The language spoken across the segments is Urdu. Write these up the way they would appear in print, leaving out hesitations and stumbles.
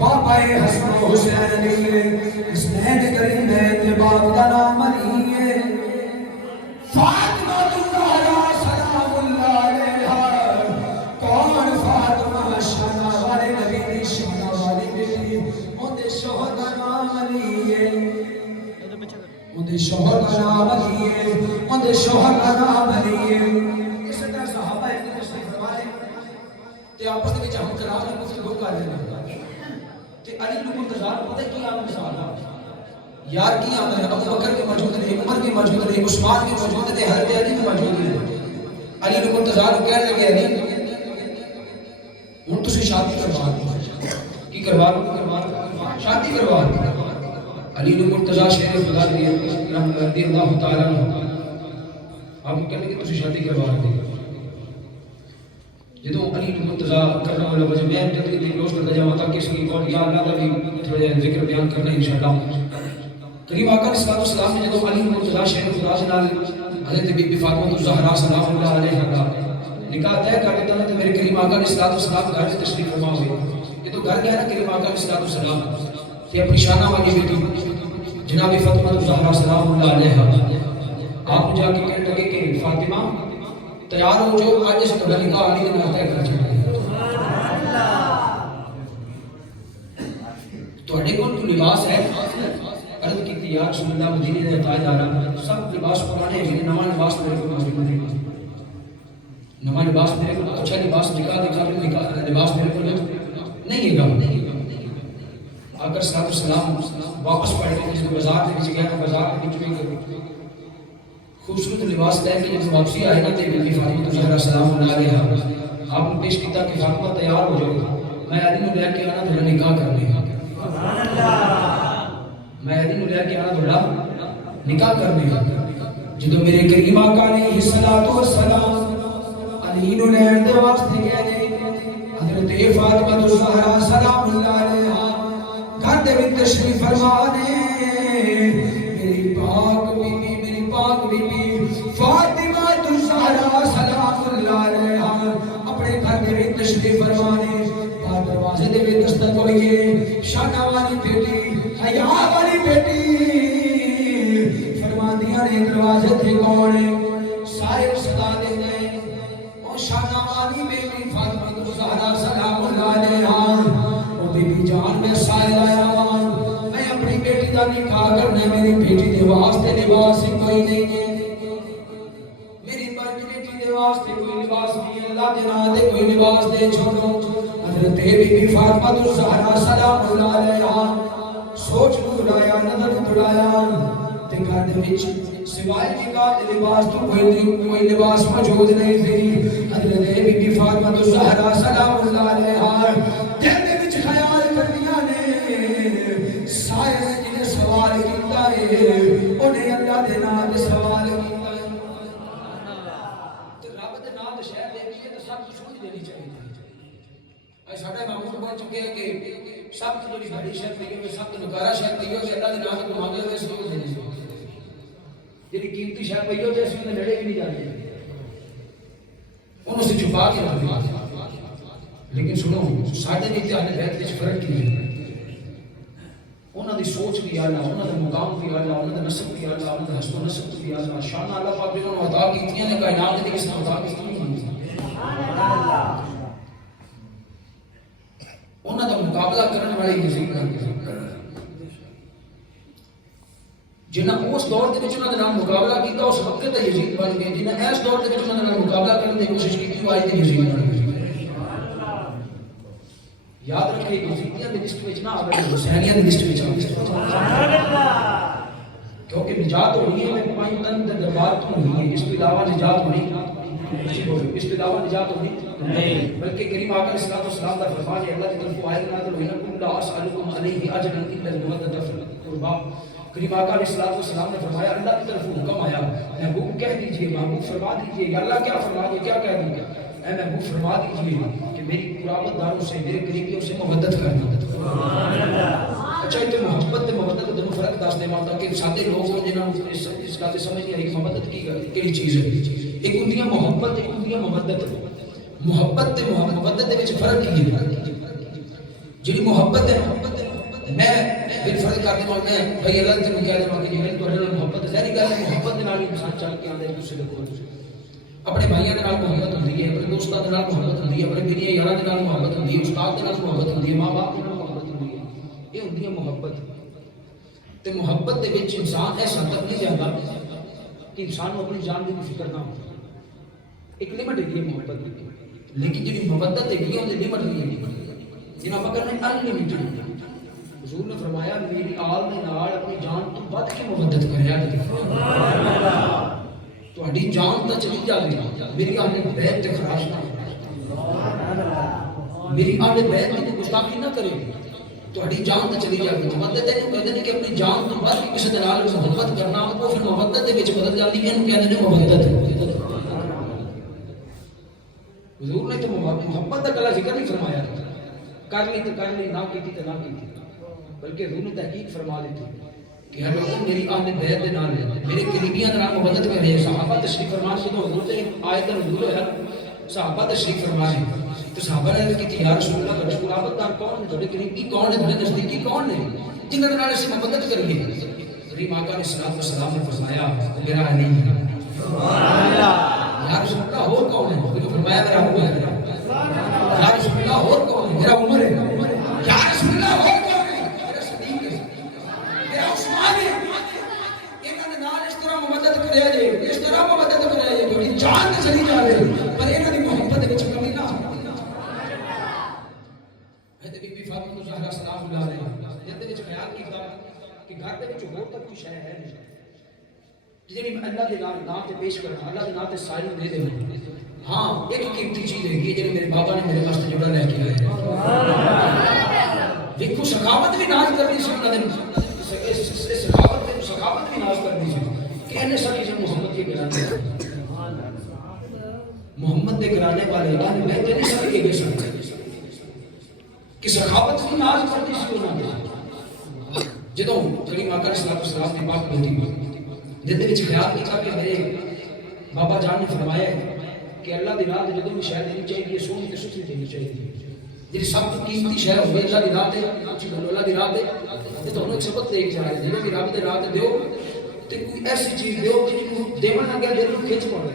بابا حسن و حسین علی حسنین کریمین دے باپ دا نام علی ہے فاطمہ الزہرا سلام اللہ علیہا کون فاطمہ شانہ والے نبی دی شانہ والی بیٹی ان دے شوہر دا نام علی ہے ان دے شوہر دا نام علی ہے ان دے شوہر دا نام علی ہے اس طرح صحابہ ایک دوسرے کی فرما دیں کہ آپس میں چاہوں کلام میں گفتگو کر رہے ہیں کہ علی کو انتظار پتہ کی عام مثال یار کی عام ہے ابو بکر کے موجود نے عمر کے موجود نے عثمان کے موجود نے حضرت علی کے موجود نے علی کو انتظار کہنے لگے علی ہن تسی شادی کروا دو کی کروا شادی کروا دو علی کو انتظار شیر خدا رضی اللہ تعالی عنہ آپ کہنے کہ تسی شادی کروا دو جدو علی کو انتظار کرنا والا وجہ میں جب کہ روز کرتا جاؤں تاکہ اس کی قول یا اللہ کا بھی تھوڑا جائے ذکر بیان کرنا انشاءاللہ قریب آقا صلی اللہ علیہ وسلم نے جدو علی کو انتظار شہر خدا سے نال حضرت بی بی فاطمہ الزہرا سلام اللہ علیہ کا نکاح طے کر دیتا ہے تو میرے کریم آقا صلی اللہ علیہ وسلم گھر سے تشریف فرما ہوئے یہ تو گھر گیا نا کریم آقا صلی اللہ علیہ وسلم کہ اپنی شانہ والی بیٹی جناب فاطمہ الزہرا سلام اللہ علیہ آپ جا کے کہنے لگے کہ فاطمہ تیار ہو جو آج اس کا نکاح علی نے طے کر چھڑا تو اڑے کون تو لباس ہے عرض کی تھی یا رسول اللہ مدینے دے تاجدار سب لباس پرانے ہیں نواں لباس میرے کو موجود نہیں نواں لباس میرے کو اچھا لباس نکاح نکاح لباس میرے کو نہیں ہے گا اگر صلی اللہ علیہ وسلم واپس پڑھ کے جس بازار میں گیا تو بازار کے بیچ میں خوبصورت لباس لے کے جب واپسی آئے نا تے بی بی فاطمہ الزہرا سلام اللہ علیہا آپ نے پیش کیتا کہ فاطمہ تیار ہو جاؤ میں علی نو لے کے آنا تھوڑا نکاح کرنے سبحان اللہ میں علی نو لے کے آنا تھوڑا نکاح کرنے جدو میرے کریم آقا علیہ الصلوۃ والسلام علی نو لین دے واسطے گئے حضرت فاطمہ الزہرا سلام اللہ علیہا گھر دے وچ تشریف فرما نے میری پاک بی بی فاطمہ الزہرا سلام اللہ علیہا اپنے گھر دے وچ تشریف فرمانے تا دروازے دے وچ دستک ہوئی شانہ والی بیٹی حیا والی بیٹی فرماندیاں نے دروازے تے کون ہے سارے صدا دے گئے او شانہ والی بیٹی فاطمہ الزہرا سلام اللہ علیہا او بی بی جان میں سائل آیا میں اپنی بیٹی دا نکاح کرنا میری بیٹی دے واسطے لباس کوئی نہیں ہے واسطے کوئی لباس نہیں اللہ دے نام دے کوئی لباس دے چھوڑو حضرت بی بی فاطمہ الزہرا سلام اللہ علیہا سوچ نو لایا نظر دوڑایا تے گھر دے وچ سوائے نکاح دے لباس تو کوئی لباس موجود نہیں تھی حضرت بی بی فاطمہ الزہرا سلام اللہ علیہا دل دے وچ خیال کردیاں نے سائے نے جنہیں سوال کیتا ہے انہیں اللہ دے نام دے سوال کیتا ساڈا معمول بن چکے ہیں کہ سب تو بڑی بڑی شے پئی ہے سب تو نکارا شے پئی ہے اللہ دے نام کو مانگے ہوئے سو دے جڑی قیمتی شے پئی ہے اس نے لڑے بھی نہیں جاندے انہوں سے چھپا کے رکھنا لیکن سنو ساڈے وچ اہل بیت وچ فرق کی ہے انہاں دی سوچ بھی اعلی انہاں دا مقام بھی اعلی انہاں دا نسب بھی اعلی انہاں دا حسب و نسب بھی اعلی شان اللہ پاک نے انہوں عطا کیتیاں نے کائنات دے کس نے عطا کیتیاں سبحان اللہ انہاں دا مقابلہ کرنے والے یزید کا جنہاں اس دور دے وچ انہاں دا نام مقابلہ کیتا اس وقت تے یزید بن گئے جنہاں اس دور دے وچ انہاں دا نام مقابلہ کرنے دی کوشش کیتی وہ آج تے یزید بن گئے یاد رکھے یزیدیاں دی لسٹ وچ نہ آوے حسینیاں دی لسٹ وچ آوے سبحان اللہ کیونکہ نجات ہونی ہے میں پائیں تن دے دربار تو نہیں ہے اس کے علاوہ نجات ہونی اس کے علاوہ نجات ہونی نہیں بلکہ کریم آقا صلی اللہ علیہ وسلم کا فرمان ہے اللہ کی طرف آئے نازل ہوئی نہ کل لا اسالکم علیہ اجرا الا المودۃ فی القربى کریم آقا صلی اللہ علیہ وسلم نے فرمایا اللہ کی طرف حکم آیا محبوب کہہ دیجئے محبوب فرما دیجئے یا اللہ کیا فرما دے کیا کہہ دوں اے محبوب فرما دیجئے کہ میری قرابت داروں سے میرے قریبیوں سے محبت کرنا سبحان اللہ اچھا یہ محبت تے محبت دونوں فرق دس دے مانتا کہ سادے لوگ ہیں جنہاں اس گل سمجھ نہیں آئی محبت کی کیڑی چیز ہے ایک ہوندی ہے محبت ایک ہوندی ہے محبت محبت تے محبت دے وچ فرق کی ہے جی محبت ہے میں بالفرض کر دوں میں بھائی اللہ تینوں کہہ دوں کہ میں تھوڑے نال محبت ہے ساری گل محبت دے نال انسان چل کے آندا ہے دوسرے دے کول اپنے بھائیاں دے نال محبت ہوندی ہے اپنے دوستاں دے نال محبت ہوندی ہے اپنے بیویاں یاراں دے نال محبت ہوندی ہے استاد دے نال محبت ہوندی ہے ماں باپ دے نال محبت ہوندی ہے یہ ہوندی ہے محبت تے محبت دے وچ انسان ایسا تک نہیں جاندا کہ انسان کو اپنی جان دی فکر نہ ہو ایک لمٹ ہے محبت دی لیکن جی مودت ہے وہ لمٹ نہیں ہے جنہاں آپ کرنے انلمیٹڈ حضور نے فرمایا میری آل دے نال اپنی جان تو بد کے مودت کریا سبحان اللہ تہاڈی جان تے چلی جاوے میری اہل بیت تے خراش نہ سبحان اللہ میری اہل بیت دی گستاخی نہ کرے تہاڈی جان تے چلی جاوے مودت ہے کہندے نے کہ اپنی جان تو بد کسی دے نال محبت کرنا وہ پھر مودت دے وچ بدل جاتی ہے کہندے نے مودت حضور نے تو محبت کا کلا ذکر نہیں فرمایا کر لی تو کر لی نہ کی تو نہ کی بلکہ حضور نے تحقیق فرما دی تھی کہ ہر لوگ میری اہل بیت دے نال میرے قریبیاں دے نال محبت کرے صحابہ تشریف فرما سے تو حضور تے آیت نزول ہویا صحابہ تشریف فرما سے تو صحابہ نے کہا یا رسول اللہ رسول آپ دار کون ہے تھوڑے قریبی کون ہے تھوڑے نزدیکی کون ہے جنہاں دے نال اسی محبت کریے میری آقا نے صلوات و سلام نے فرمایا میرا علی سبحان اللہ یا رسول اللہ اور کون ہے تو فرمایا میرا ابو ہے یا رسول اللہ اور کون ہے میرا عمر ہے یا رسول اللہ اور کون ہے میرا صدیق ہے میرا عثمان ہے انہاں نے نال اس طرح مدد کریا جے اس طرح مدد کریا جے تھوڑی جان تے چلی جاوے پر انہاں دی محبت دے وچ کمی نہ ہے تے بی بی فاطمہ زہرا سلام اللہ علیہا جے دے وچ خیال کیتا کہ گھر دے وچ ہور تک کوئی شے ہے نہیں جی اللہ کے نام تے پیش کرنا اللہ کے نام تے ساری دے دے ہاں ایک قیمتی چیز ہے کہ جی میرے بابا نے میرے واسطے جوڑا لے کے آیا دیکھو سخاوت بھی ناز کرنی سی انہاں نے سخاوت بھی ناز کرنی سی کہ انہیں ساری چیز محمد کے گھرانے محمد کے گھرانے والے اہل بیت نے سب کے ساتھ کہ سخاوت بھی ناز کرنی سی انہاں نے جدوں کریم آقا صلی اللہ علیہ وسلم نے پاک بیٹی جدے وچ خیال کیتا کہ میرے بابا جان نے فرمایا کہ اللہ دی راہ تے جدوں بھی شے دینی چاہیے سونی تے ستھری دینی چاہیے جی سب تو قیمتی شے ہوے اللہ دی راہ تے اچھی گل اللہ دی راہ تے تانوں ایک سبق دے کے جا رہے ہیں کہ رب دی راہ تے دیو تے کوئی ایسی چیز دیو جنوں دیون لگے دل نوں کھچ پاوے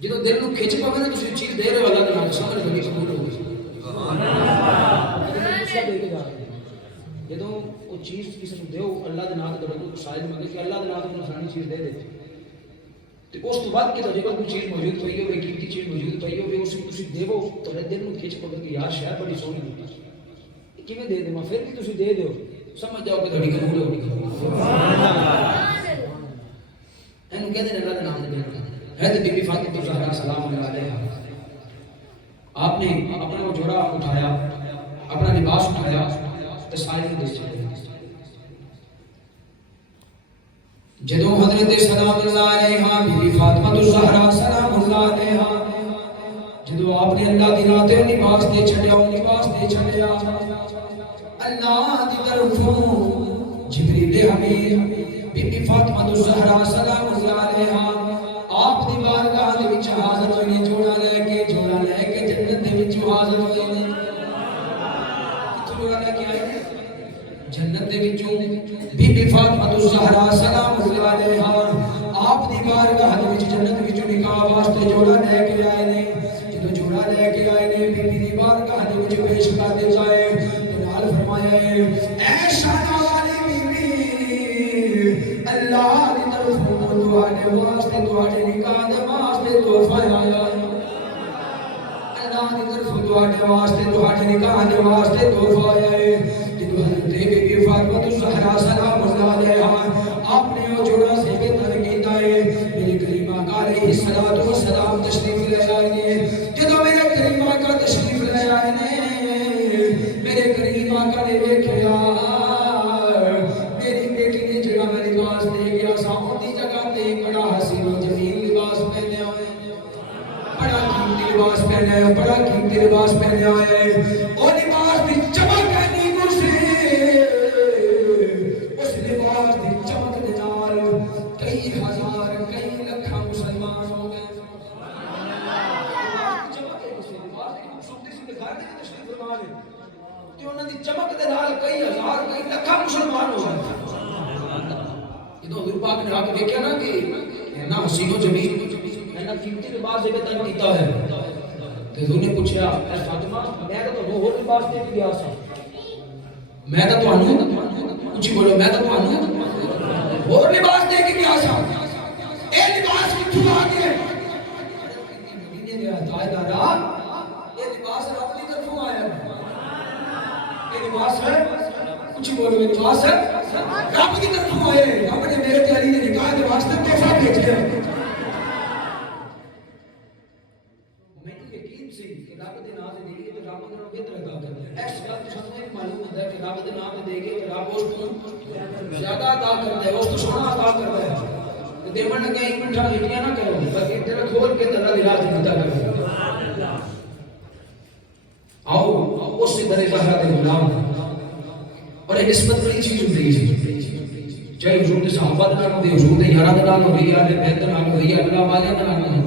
جدوں دل نوں کھچ پاوے نا تسی چیز دے رہے ہو اللہ دی راہ سمجھ لگی قبول ہو گئی سبحان اللہ جدوں وہ چیز کسی کو دیو اللہ دے نام تے تو شاید منگے کہ اللہ دے نام تے فلانی چیز دے دے تے اس تو بعد کہ جے کوئی چیز موجود پئی ہوے قیمتی چیز موجود پئی ہوے اس کو تسی دیو تے دل نوں کھچ پاوے کہ یار شے بڑی سونی ہے کیویں دے دیواں پھر بھی تسی دے دیو سمجھ جاؤ کہ تھوڑی قبول ہو گئی سبحان اللہ اینو کہندے نے اللہ دے نام تے ہے تے بی بی فاطمہ زہرا سلام اللہ علیہا آپ نے اپنا وہ جوڑا اٹھایا اپنا لباس اٹھایا تے سارے دے چلے جدوں حضرت سلام اللہ علیہا بی بی فاطمہ الزہرا سلام اللہ علیہا جدوں آپ نے اللہ دی راہ تے لباس دے چھڈیا اللہ دی طرفوں جبریل امین بی بی فاطمہ الزہرا سلام اللہ علیہا آپ دی بارگاہ دے وچ حاضر ہوئے جوڑا لے کے جنت دے وچ حاضر ہوئے جوڑا لے کے آئے جنت دے وچوں بی بی فاطمہ الزہرا سلام اللہ علیہا آپ دی بارگاہ دے وچ جنت وچوں نکاح واسطے جوڑا لے کے آئے نے جدوں جوڑا لے کے آئے نے بی بی دی بارگاہ دے وچ پیش کر دتا ہے تے نال فرمایا ہے اے شان والی بی بی اللہ دی طرفوں دعا دے واسطے تواڈے نکاح دے واسطے تحفہ آیا ہے اللہ دی طرفوں دعا دے واسطے تواڈے نکاح دے واسطے تحفہ آیا ہے جدوں حضرت بی بی فاطمہ الزہرا سلام اللہ علیہا آپ نے وہ جوڑا سے کے تر کیتا ہے میرے کریم آقا علیہ الصلوۃ والسلام تشریف لے آئے نے جدوں میرے کریم آقا تشریف لے آئے نے میرے کریم آقا نے ویکھیا میری بیٹی نے جڑا میں لباس دے گیا سا اودی جگہ تے بڑا حسین و جمیل لباس پہنے ہوئے بڑا قیمتی لباس پہنے ہوئے بڑا قیمتی لباس پہنے ہوئے اور لباس دی چمک نہیں گزری اس لباس دی چمک دے نال کئی ہزار کئی لکھاں مسلمان ہو گئے سبحان اللہ چمک ہے اس لباس کی خوبصورتی سے دکھا دے تشریف فرما دے تے انہاں دی چمک دے نال کئی ہزار کئی لاکھ مسلمان ہو گئے جدوں حضور پاک نے آ کے دیکھا نا کہ نا حسین و جمیل اینا قیمتی لباس دے کے تن کیتا ہے تے حضور نے پوچھا اے فاطمہ میں تو تانوں ہور لباس دے کے گیا سا میں تو تانوں اونچی بولو میں تو تانوں ہور لباس دے کے گیا سا اے لباس کتھوں آ گئے مدینے دے تاجدارا اے لباس رب دی طرفوں آیا یہ لباس ہے کچھ بولو یہ لباس ہے رب دی طرفوں آئے رب نے میرے تے علی نے نکاح دے واسطے تحفہ بھیجا میں یقین سی کہ رب دے نام تے دے کے تے رب انہاں نوں بہتر عطا کردا ہے اس گل تو سمجھ معلوم ہوندا ہے کہ رب دے نام تے دے کے تے رب اس کو زیادہ عطا کردا ہے اس تو سونا عطا کردا ہے تے دیون لگے ایک منٹ لکھیاں نہ کرو بلکہ دل کھول کے اللہ دی راہ تے عطا کرو آؤ اس سے درے زہرا دے غلام اور ایک نسبت بڑی چیز ہوتی ہے چاہے حضور کے صحابہ دے نال ہوندی حضور دے یاراں دے نال ہوندی اہل بیت دے نال ہوندی اللہ والے دے نال ہوندی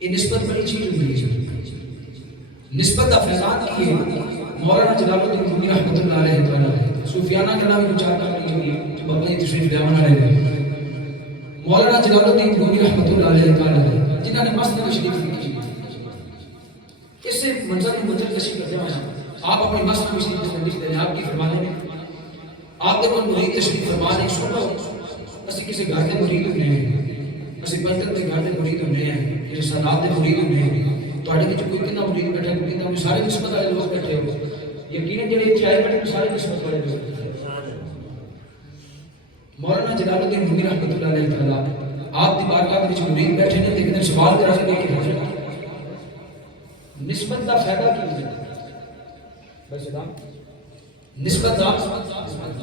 یہ نسبت بڑی چیز ہوتی ہے نسبت دا فیضان کی ہے مولانا جلال الدین رومی رحمۃ اللہ علیہ تعالی صوفیانہ کلام میں چار کام کی ہوئی جو بابا جی تشریف لے آنے والے مولانا جلال الدین رومی رحمۃ اللہ علیہ تعالی جنہوں نے مسجد شریف لکھی اس سے منظر کی منظر کشی کرتے ہیں آپ اپنی مسجد شریف تشریف لے آپ کی فرمانے میں آپ کے من مرید تشریف فرمانے سنو اسی کسی گھر کے مرید ہونے ہیں اسی پنجر کے گھر کے مرید ہونے ہیں کسی سادات کے مرید ہونے ہیں تواڈے وچ کوئی کتنا مرید بیٹھا کوئی کتنا سارے نسبت والے لوگ بیٹھے ہو یقیناً جڑے اتنے آئے بیٹھے سارے نسبت والے لوگ مولانا جلال الدین رومی رحمۃ اللہ علیہ تعالی آپ دی بارگاہ وچ مرید بیٹھے نے ایک دن سوال کرا کے کہ حضرت نسبت دا فائدہ کی ہے بھائی سلام نسبت دا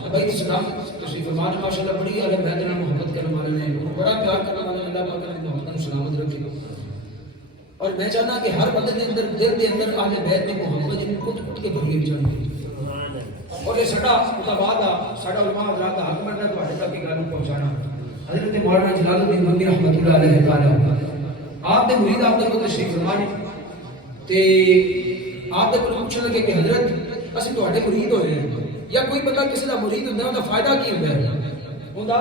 بھائی سلام تشریف فرمان ماشاءاللہ بڑی اعلی بیت نال محبت کرنے والے نے بڑا پیار کرنے والے اللہ پاک نے محمد کو سلامت رکھے اور میں چاہنا کہ ہر بندے کے اندر دل کے اندر اہل بیت میں محبت جن کو کٹ کے بھری ہوئی چاہیے اور یہ سڑا متباد سڑا علماء حضرات حق بننا تواڈے تک کی گل پہنچانا حضرت مولانا جلال الدین رومی رحمۃ اللہ علیہ تعالی آپ دے مرید آپ دے کو تشریف فرمانے تے آپ دے کو پوچھن لگے کہ حضرت اسی تواڈے مرید ہوئے ہیں یا کوئی بندہ کسی دا مرید ہوندا ہے اوندا فائدہ کی ہوندا ہے اوندا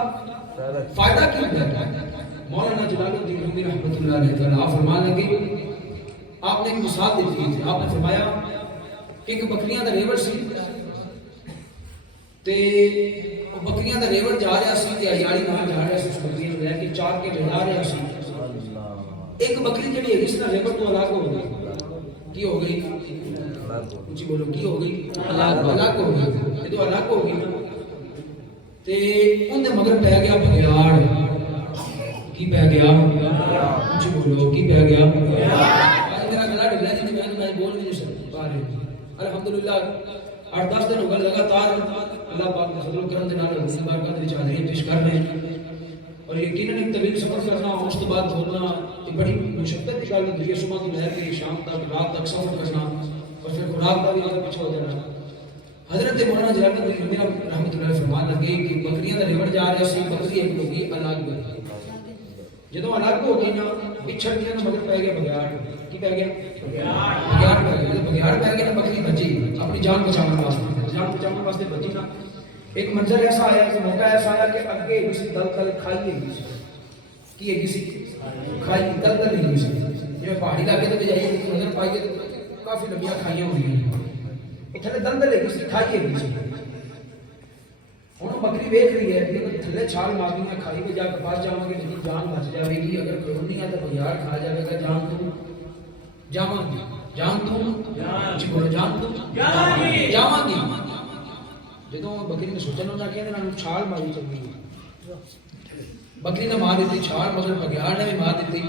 فائدہ کی ہوندا ہے مولانا جلال الدین رومی رحمۃ اللہ علیہ تعالی آپ فرمان لگے آپ نے ایک مثال دی تھی آپ نے فرمایا کہ ایک بکریاں دا ریوڑ سی تے وہ بکریاں دا ریوڑ جا رہا سی تے یاری نال جا رہا سی اس بکری نوں لے کے چار کے لے جا رہا سی ایک بکری جڑی ہے جس دا ریوڑ تو الگ ہو گئی کی ہو گئی کچھ بولو کی ہو گئی الگ ہو گئی تو الگ ہو گئی تے اون دے مگر پہ گیا بگیاڑ کی پہ گیا کچھ بولو کی پہ گیا میرا گلا ڈلا جی میں بول بھی نہیں سکتا الحمدللہ 8-10 دن ہو گئے لگاتار اللہ پاک نے فضل و کرم دے نال حضور بارگاہ وچ حاضری پیش کر رہے ہیں اور یقیناً ایک طویل سفر کرنا اس کے بعد بولنا ایک بڑی مشقت کی گل ہوتی ہے صبح تو لے کے شام تک رات تک سفر کرنا اور پھر خوراک کا بھی اگر پیچھے ہو جانا حضرت مولانا جلال الدین رومی رحمۃ اللہ علیہ فرمان لگے کہ بکریاں دا ریوڑ جا رہا سی بکری ایک ہوگی الگ جدوں الگ ہو گئی نا پچھڑ گیا مگر پہ گیا بگیاڑ کی پہ گیا بگیاڑ پہ گیا بگیاڑ پہ گیا نا بکری بچی اپنی جان بچانے واسطے بچی نا ایک منظر ایسا آیا کہ موقع ایسا آیا کہ اگے کسی دل دل کھائی ہے کی ہے کسی کھائی دل دل نہیں کسی جو پہاڑی علاقے تے جائیے کہ نظر پائیے کافی لمبیاں کھائیاں ہوئی ہیں اتنے دل دل ہے کسی کھائی ہے کسی ہوں بکری ویکھ رہی ہے کہ تھلے چھال مارنی ہے کھائی پہ جا کے باہر جاؤں گے میری جان بچ جائے گی اگر کروڑنی ہے تو بگیاڑ کھا جائے گا جان تو جاواں گی جان تو جی بولو جان تو جاواں گی جدوں بکری نے سوچن ہوتا کہ چھال ماری چنگی بکری نے مار دیتی چھال مگر بگیاڑ نے بھی مار دیتی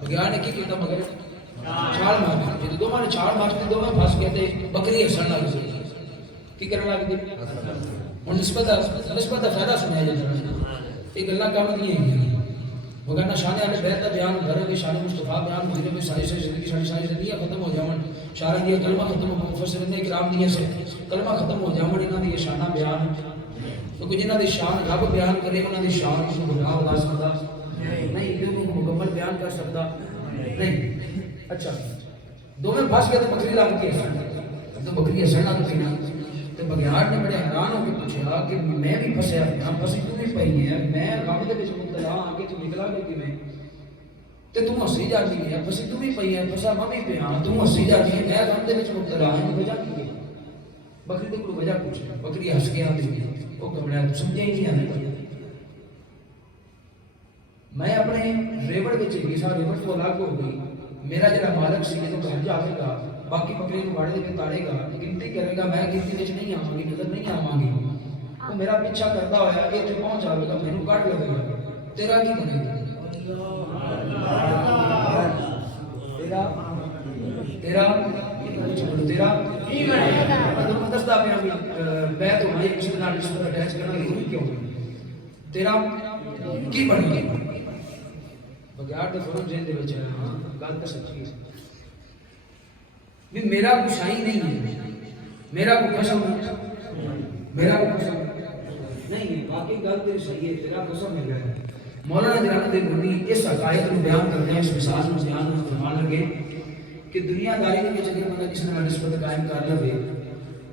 بگیاڑ نے کی کیتا مگر چھال مار دی جدوں دونوں نے چھال مار دی دونوں پھس گئے تے بکری ہسن لگ گئی کی کرن لگ گئی ہن نسبت دا فائدہ سنایا جاتا ہے یہ گلاں کم نہیں ہیں وگرنہ شان اہل بیت دا بیان گھر کی شان مصطفیٰ بیان ہونے میں ساری زندگی ساری زندگی ختم ہو جاون شارع دی کلمہ ختم ہو مفسرین نے کرام دی سے کلمہ ختم ہو جاون انہاں دی شانہ بیان تو کہ جنہاں دی شان رب بیان کرے انہاں دی شان کو بنا لا سکتا نہیں جو کو مکمل بیان کر سکتا نہیں اچھا دو میں پھنس گیا تو بکری لگ کے تو بکری ہسن لگ پئی نا تو بگیاڑ نے بڑے حیران ہو کے پوچھا کہ میں بھی پھسیا ہاں پھسی کیوں نہیں پئی ہے میں غم دے وچ مبتلا ہاں کہ تو نکلا گیا کیویں تے تم ہسی جاتی ہے پھسی تو بھی پئی ہے پھسا میں بھی پیا تم ہسی جاتی ہے میں غم دے وچ مبتلا ہاں وجہ کی ہے بکری دے کول وجہ پوچھ بکری ہس کے آندی او گھبرایا تو سمجھا ہی نہیں آندی میں اپنے ریوڑ وچ گئی سا ریوڑ تو الگ ہو گئی میرا جڑا مالک سی تو گھر جاوے گا باقی بکری کو واڑے دے تارے گا گنتی کرے گا میں گنتی وچ نہیں آواں گی نظر نہیں آواں گی وہ میرا پیچھا کرتا ہویا ایتھے پہنچ جاوے گا مینوں کڈ لے گا تیرا کی بنے گا تیرا تیرا تیرا کی بنے گا تو دسدا پیا بھی بیت ہو نہیں کسی نال اس طرح اٹیچ کرنا ضروری کیوں تیرا کی بنے گا بغیر تو فرض جن دے وچ ہاں گل تو سچی ہے بھی میرا کوئی شائی نہیں ہے میرا کوئی قسم میرا کوئی قسم نہیں ہے باقی گل تو صحیح ہے تیرا قسم ہے مولانا جلال الدین رومی اس حقائق کو بیان کرتے ہیں اس مثال کو بیان فرمان لگے کہ دنیا داری دے وچ اگر بندہ کسی نال نسبت قائم کر لے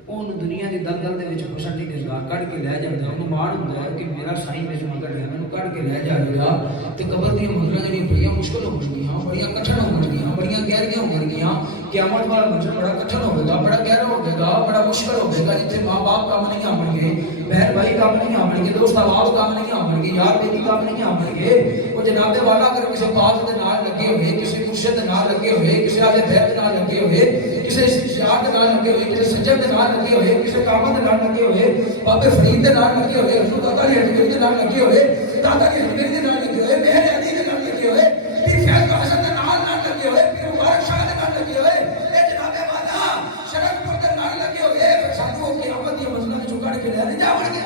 اون دنیا دی دلدل دے وچ خوشا نہیں دیندا کڈ کے لے جاندا اونوں مان ہوندا ہے کہ میرا سائیں وچ مگر ہے مینوں کڈ کے لے جائے گا تے قبر دی منزلاں جڑی بڑیاں مشکل ہو گئیاں بڑیاں کٹھن ہو گئیاں بڑیاں گہریاں ہو گئیاں قیامت والا منظر بڑا کٹھن ہوے گا بڑا گہرا ہوے گا بڑا مشکل ہوے گا جتھے ماں باپ کام نہیں آون گے بہن بھائی کام نہیں آون گے دوست احباب کام نہیں آون گے یار بیٹی کام نہیں آون گے او جناب والا اگر کسی پاک دے نال لگے ہوئے کسی مرشد دے نال لگے ہوئے کسی اہل بیت دے نال لگے ہوئے کسی شیعہ دے نال لگے ہوئے کسی سجد دے نال لگے ہوئے کسی کعبہ دے نال لگے ہوئے بابے فرید دے نال لگے ہوئے حضور داتا علی حجویری دے نال لگے ہوئے داتا علی حجویری دے نال لگے ہوئے مہر علی دے نال لگے ہوئے پھر فیض حسن دے نال لگے ہوئے پھر مبارک شاہ دے نال لگے ہوئے اے جناب والا شرف پر دے نال لگے ہوئے پھر سانو قیامت دی منزل وچ کڈ کے لے جاون گے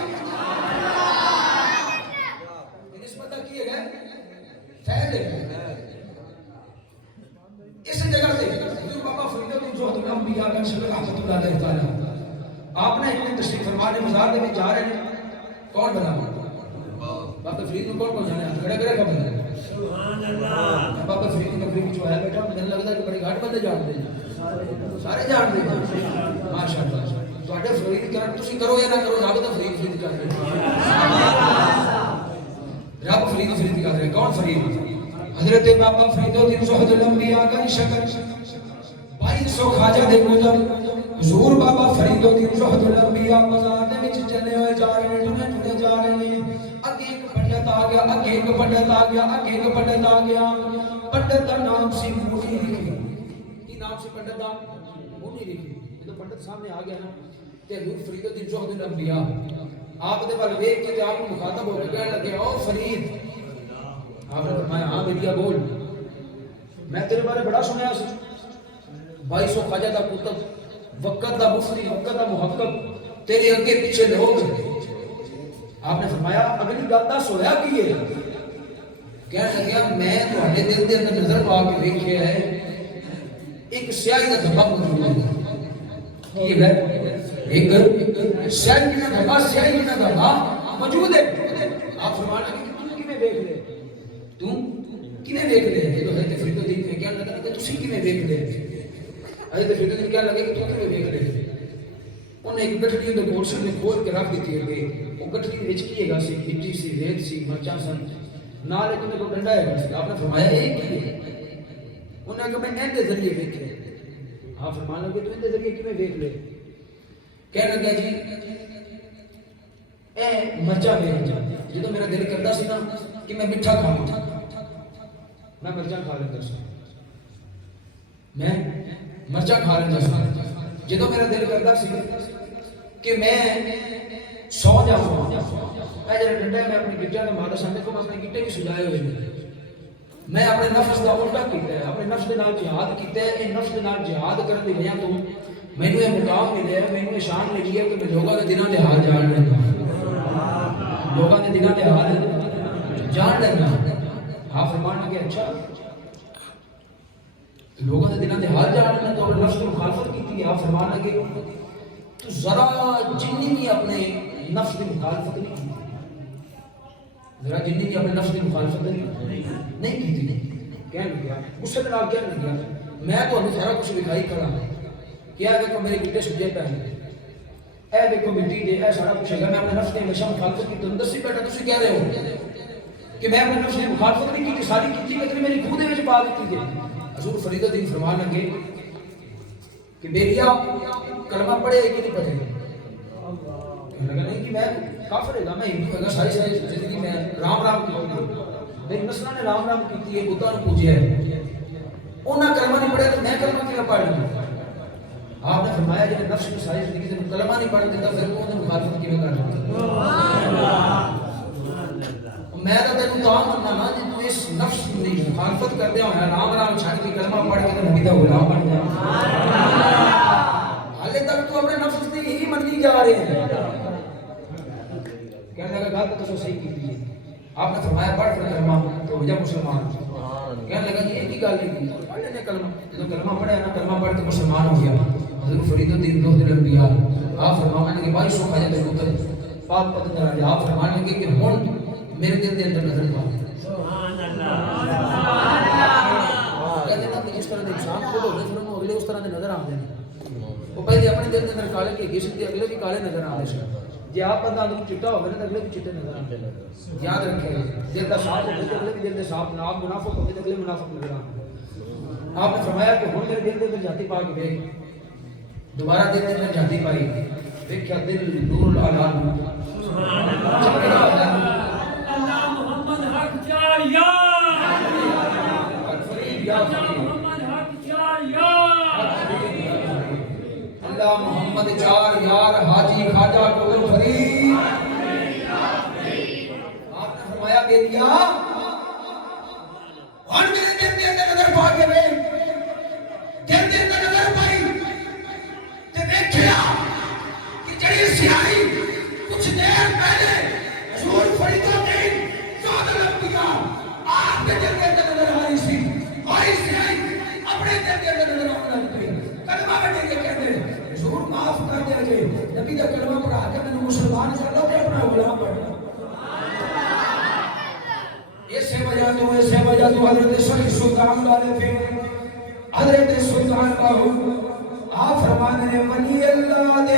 نسبت کی ہے فیض اس جگہ سے حضور بابا فرید الدین الانبیاء کا شکر رحمۃ اللہ علیہ تعالی آپ نے ایک تشریف فرما نے مزار دے وچ جا رہے ہیں کون بنا بابا فرید کو کون جانے کھڑے کھڑے کب بنا سبحان اللہ بابا فرید کی تقریر جو ہے بیٹا مجھے لگدا ہے کہ بڑے گھٹ بندے جانتے ہیں سارے جانتے ہیں ماشاءاللہ تواڈے فرید کرن تسی کرو یا نہ کرو رب دا فرید فرید کر رہے رب فرید فرید کر رہے کون فرید حضرت بابا فرید الدین زہد الانبیاء کا شکر 2200 خواجہ دے گزر حضور بابا فرید الدین زہد الانبیاء بازار دے وچ چلے ہوئے جا رہے ہیں ٹنے جا رہے ہیں اگے ایک پنڈت آ گیا اگے ایک پنڈت آ گیا اگے ایک پنڈت آ گیا پنڈت دا نام سی مونی رکھی کی نام سی پنڈت دا مونی رکھی تو پنڈت سامنے آ گیا نا تے حضور فرید الدین زہد الانبیاء آپ دے ول ویکھ کے آپ کو مخاطب ہو کے کہنے لگے او فرید آپ نے فرمایا ہاں بیٹیا بول میں تیرے بارے بڑا سنیا سی 2200 خواجہ دا کتب وقت دا مفتی وقت دا محقق تیرے اگے پیچھے لوگ آپ نے فرمایا اگلی گل دس ہویا کی ہے کہنے لگا میں تہاڈے دل دے اندر نظر پا کے ویکھیا ہے ایک سیاہی دا دھبا موجود ہے کی ہے ایک سیاہی دا دھبا سیاہی دا دھبا موجود ہے آپ فرمانے لگے کہ تم کیویں ویکھ لے تم کیویں ویکھ لے یہ تو حضرت فرید الدین نے کہنے لگا کہ تسی کیویں ویکھ لے حضرت فرید الدین کہنے لگے کہ تو کیویں ویکھ لے انہیں ایک گٹھڑی دے کول سے کھول کے رکھ دیتی ہے کہ وہ گٹھڑی وچ کی ہے گا سی مٹی سی ریت سی مرچاں سن نال ایک کو ڈنڈا ہے آپ نے فرمایا یہ کی ہے انہیں کہ میں ان دے ذریعے ویکھ لے آپ فرمانے لگے تو ان دے ذریعے کیویں ویکھ لے کہنے لگا جی اے مرچاں ویکھ جدوں میرا دل کردا سی نا کہ میں میٹھا کھاواں میں مرچاں کھا لیندا سی میں مرچاں کھا لیندا سی جدوں میرا دل کردا سی کہ میں سو جاواں اے جڑا ڈنڈا میں اپنی گٹیاں دا مالک سامنے کو اپنے گٹے بھی سجائے ہوئے میں اپنے نفس دا الٹا کیتا ہے اپنے نفس دے نال جہاد کیتا ہے اے نفس دے نال جہاد کرن دی وجہ تو مینوں یہ مقام ملیا ہے مینوں یہ شان ملی ہے کہ میں لوگاں دے دلاں دے حال جان لینا لوگاں دے دلاں دے حال جان لینا آپ فرمان لگے اچھا لوگوں نے دلوں کے حال جان لینا تو اپنے نفس کی مخالفت کی تھی آپ فرمان لگے تو ذرا جنی بھی اپنے نفس کی مخالفت نہیں کی ذرا جنی بھی اپنے نفس کی مخالفت نہیں کی تھی کہنے لگا غصے کے نال کہنے لگا میں تو سارا کچھ دکھائی کھڑا کیا دیکھو میرے گٹے سجے پہ اے دیکھو مٹی دے اے سارا کچھ ہے میں اپنے نفس نے ہمیشہ مخالفت کی تم دسی بیٹا تسی کہہ رہے ہو کہ میں اپنے نفس نے مخالفت نہیں کی ساری کی کہ میری خود دے وچ پا دتی ہے حضور فرید الدین فرمان لگے کہ بیٹیا کلمہ پڑھے کہ نہیں پڑھے لگا نہیں کہ میں کافر ہے میں ہندو ہے ساری زندگی میں رام رام کی میری نسلوں نے رام رام کی ہے بتوں نے پوجیا ہے انہاں کلمہ نہیں پڑھیا تو میں کلمہ کیوں پڑھ لوں آپ نے فرمایا جب نفس کی ساری زندگی سے کلمہ نہیں پڑھ دیتا پھر وہ انہیں مخالفت کیوں کر دیتا میں تو تینوں دعا مننا نا جی تو اس نفس کی مخالفت کرتے ہو رام رام چھڑ کے کلمہ پڑھ کے تو نبی دا غلام بن جا حالے تک تو اپنے نفس سے ہی مننی جا رہے ہیں کہنے لگا گل تو صحیح کی ہے آپ نے فرمایا پڑھ پھر کلمہ تو ہو جا مسلمان کہنے لگا یہ کی گل نہیں پڑھ لینے کلمہ جب کلمہ پڑھا نا کلمہ پڑھ کے مسلمان ہو گیا حضرت فرید الدین دوست الانبیاء آپ فرمانے کے بارش ہو کھاجے پتر پاک پتر آپ فرمانے کے کہ ہن میرے دل دے اندر نظر پا سبحان اللہ کہتے ہیں کہ جس طرح انسان کو ہوتے پھر وہ اگلے اس طرح دے نظر آتے ہیں وہ پہلے اپنے دل دے اندر کالے کے گیس دے اگلے بھی کالے نظر آتے ہیں جی آپ بندہ اندر چٹا ہوگا نا اگلے بھی چٹے نظر آتے ہیں یاد رکھیں دل کا صاف ہوگا تو اگلے بھی دل دے صاف نہ آپ منافق ہوگے تو اگلے منافق نظر آتے ہیں آپ نے فرمایا کہ ہن میرے دل دے اندر جاتی پا کے دیکھ دوبارہ دل دے اندر جاتی پائی دیکھا دل نور العالم سبحان اللہ اللہ محمد حق چار یار محمد حق چار یار اللہ محمد چار یار حاجی خواجہ ٹول فرید آپ نے فرمایا بیٹیا اور میرے دل کے اندر نظر پا کے دل کے اندر نظر پائی تے دیکھیا کہ جڑی سیاہی کچھ دیر پہلے حضور فرید الدین دوست الانبیاء آپ کے دل کے اندر نظر آئی سی وہی سیاہی اپنے دل کے اندر نظر آنے لگ گئی کلمہ پڑھنے کے کہتے حضور معاف کر دیا جائے نبی کا کلمہ پڑھا کے میں نے مسلمان کر لو کہ اپنا غلام بنا ایسے وجہ تو حضرت شریف سلطان والے پھر حضرت سلطان باہو آپ فرمانے نے منی اللہ دے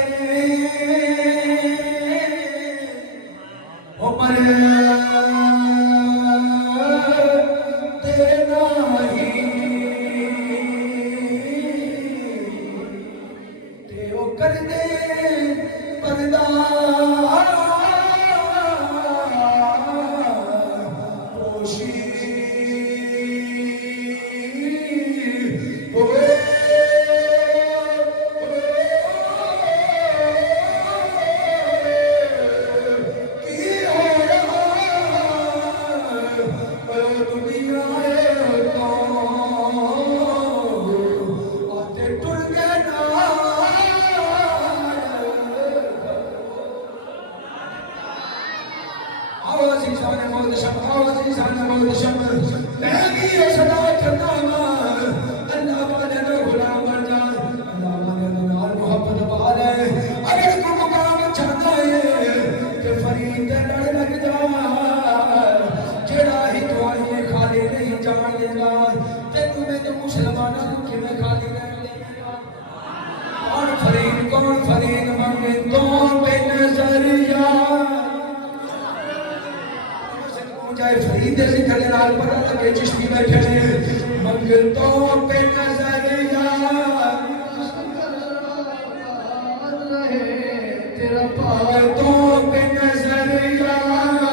عمر دینا ہی تیو کر دے پردہ پوشی فرید سے کھڑے نال پتہ لگے چشتی بیٹھے منگتوں پہ نظر یار تیرا پاکوں پہ نظر یار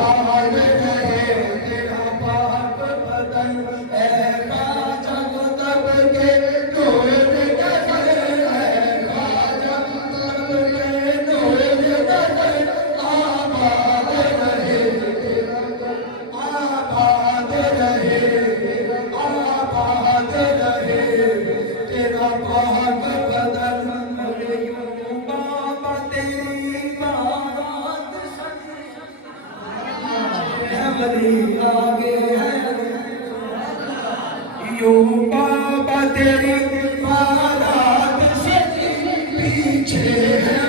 آباد رہے تیرا پاک بدن اے خواجہ تب کے نور نظر اے خواجہ تب کے نور نظر آباد رہے تیرا پاک بدن بابا تیری بات سنی آگے ہے یوں بابا تیری بات سے پیچھے ہے